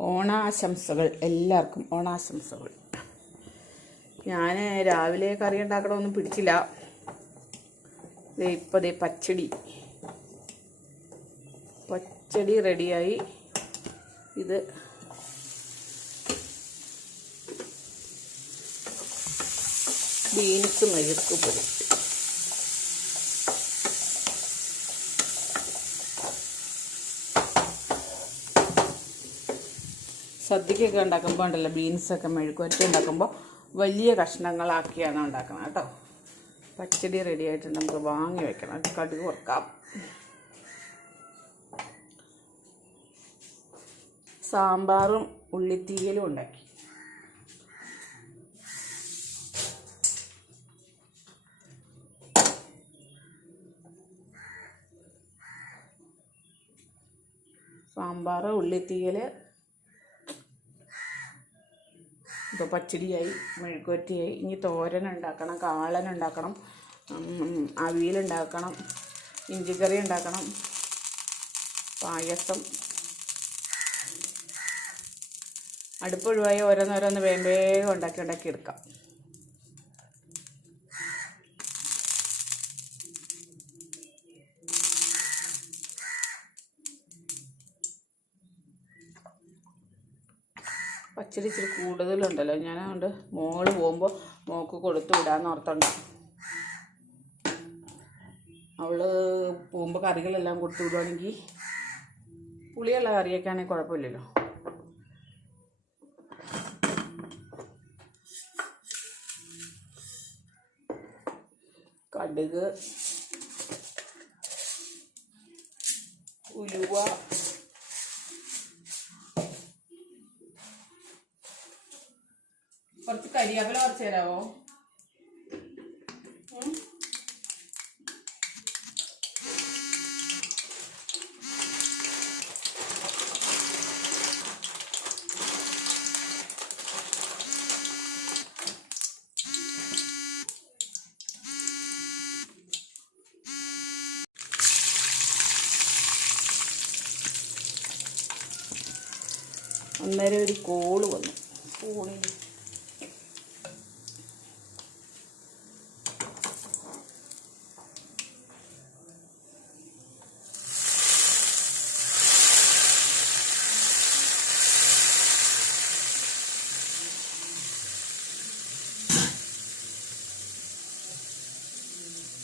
ഓണാശംസകൾ. എല്ലാവർക്കും ഓണാശംസകൾ. ഞാൻ രാവിലെ കറി ഉണ്ടാക്കണമൊന്നും പിടിച്ചില്ല. ഇപ്പോൾ ദേ പച്ചടി. പച്ചടി റെഡിയായി. ഇത് ബീൻസ് മെഴുക്ക് പൊടി സദ്യക്കൊക്കെ ഉണ്ടാക്കുമ്പോൾ ഉണ്ടല്ലോ ബീൻസൊക്കെ മെഴുക്കുവരട്ടി ഉണ്ടാക്കുമ്പോൾ വലിയ കഷ്ണങ്ങളാക്കിയാണ് ഉണ്ടാക്കുന്നത് കേട്ടോ. പച്ചടി റെഡി ആയിട്ട് നമുക്ക് വാങ്ങി വെക്കണം. കടുക് വറുക്കാം. സാമ്പാറും ഉള്ളിത്തീയലും ഉണ്ടാക്കി. സാമ്പാർ ഉള്ളിത്തീയൽ ഇപ്പോൾ പച്ചടിയായി മെഴുക്കുവരട്ടിയായി ഇനി തോരൻ ഉണ്ടാക്കണം കാളൻ ഉണ്ടാക്കണം അവിയലുണ്ടാക്കണം ഇഞ്ചിക്കറി ഉണ്ടാക്കണം പായസം. അടുപ്പൊഴിവായി ഓരോന്നോരോന്ന് വേഗം വേഗം ഉണ്ടാക്കി ഉണ്ടാക്കി എടുക്കാം. പച്ചരി ഇച്ചിരി കൂടുതലുണ്ടല്ലോ. ഞാൻ അതുകൊണ്ട് മോൾ പോകുമ്പോൾ മോക്ക് കൊടുത്തു വിടാന്ന് ഓർത്തുണ്ട്. അവൾ പോകുമ്പോൾ കറികളെല്ലാം കൊടുത്തു വിടുവാണെങ്കിൽ പുളിയുള്ള കറിയൊക്കെ ആണെങ്കിൽ കുഴപ്പമില്ലല്ലോ. കടുക് കരിയാപ്പില കുറച്ച് തരാമോ ഉം? അന്നേരം ഒരു കോൾ വന്നു. ഫോണിൽ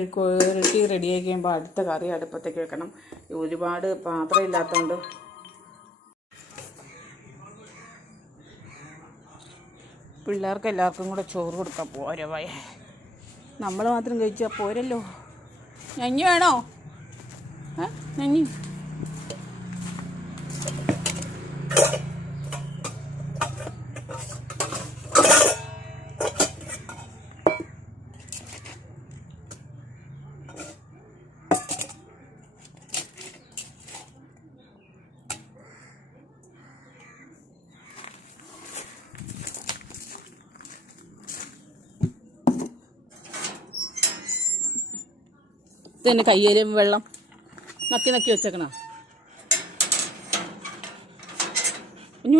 മെഴുക്കുരട്ടി റെഡിയാക്കി കഴിയുമ്പോൾ അടുത്ത കറി അടുപ്പത്തേക്ക് വെക്കണം. ഒരുപാട് പാത്രം ഇല്ലാത്തതുകൊണ്ട് പിള്ളേർക്ക് എല്ലാവർക്കും കൂടെ ചോറ് കൊടുക്കാൻ പോരവായ വയ നമ്മൾ മാത്രം കഴിച്ചാൽ പോരല്ലോ. ഞഞ്ഞി വേണോ? ഞഞ്ഞി. ഇതന്നെ കയ്യേലും വെള്ളം. നക്കി നക്കി വെച്ചേക്കണ. കുഞ്ഞു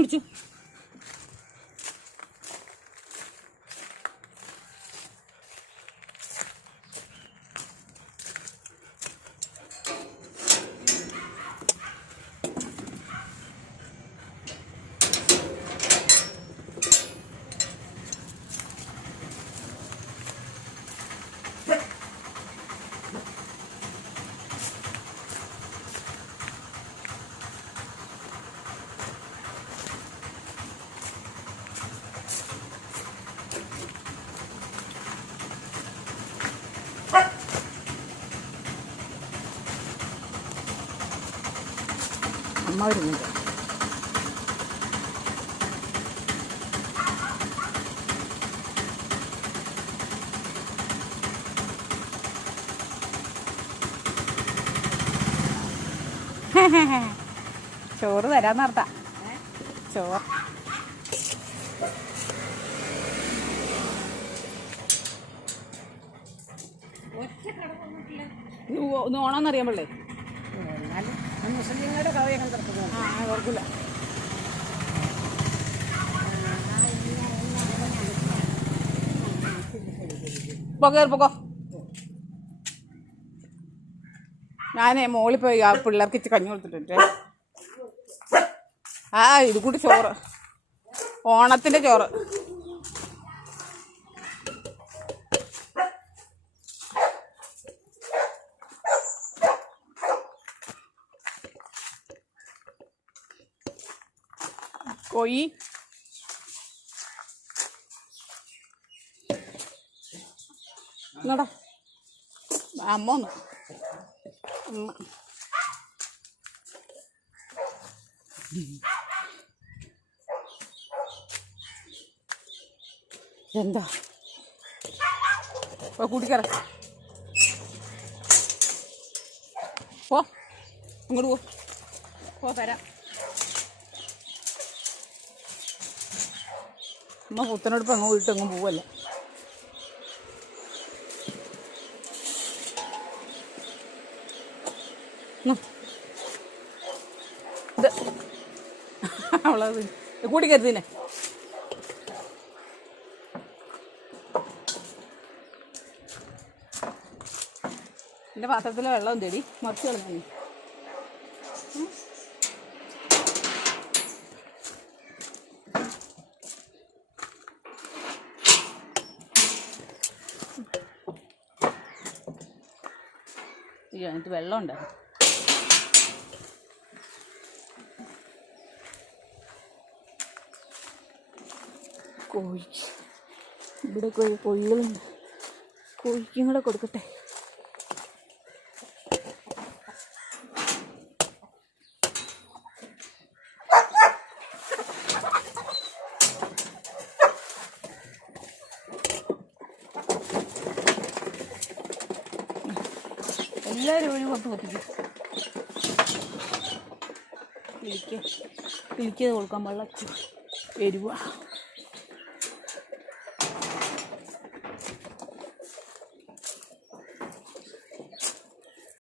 അമ്മ വരുന്നുണ്ട്. ചോറ് തരാൻ നിർത്താം ചോറ്. ഓണോന്നറിയാൻ പിള്ളേ എന്നാലും മുസ്ലിങ്ങളുടെ കവയങ്ങൾ കിടക്കുന്നു ആ ഓർക്കില്ല. പോ കയറി പോക്കോ ഞാനേ മോളിൽ പോയി ആ പിള്ളേർക്ക് ഇച്ചിരി കഞ്ഞി കൊടുത്തിട്ടുണ്ട്. ആ ഇത് കൂടി ചോറ്. ഓണത്തിന്റെ ചോറ്. കോയി ഇങ്ങടാ അമ്മ ഒന്ന് എന്താ? പോ കൂട്ടിക്കറ. പോ. അങ്ങോട്ട് പോ. പോ തരാം അമ്മ പുത്തനടുപ്പ് അങ്ങ് പോയിട്ട് അങ്ങ് പോവല്ല. ഇത്. അവളത് കൂടി കരുതിനെ. എന്റെ പാത്രത്തിലെ വെള്ളം തേടി മറിച്ച് കളഞ്ഞു അയ്യോ എന്നിട്ട് വെള്ളമുണ്ട്. കോഴി. ഇവിടെ കോഴി കോഴികളുണ്ട് കോഴിക്കും കൂടെ കൊടുക്കട്ടെ? എല്ലാവരും ഒരു പുറത്ത് കൊത്തിക്കും പിടിക്കുക കിളിക്കത് കൊടുക്കാൻ വെള്ളം എരിവ.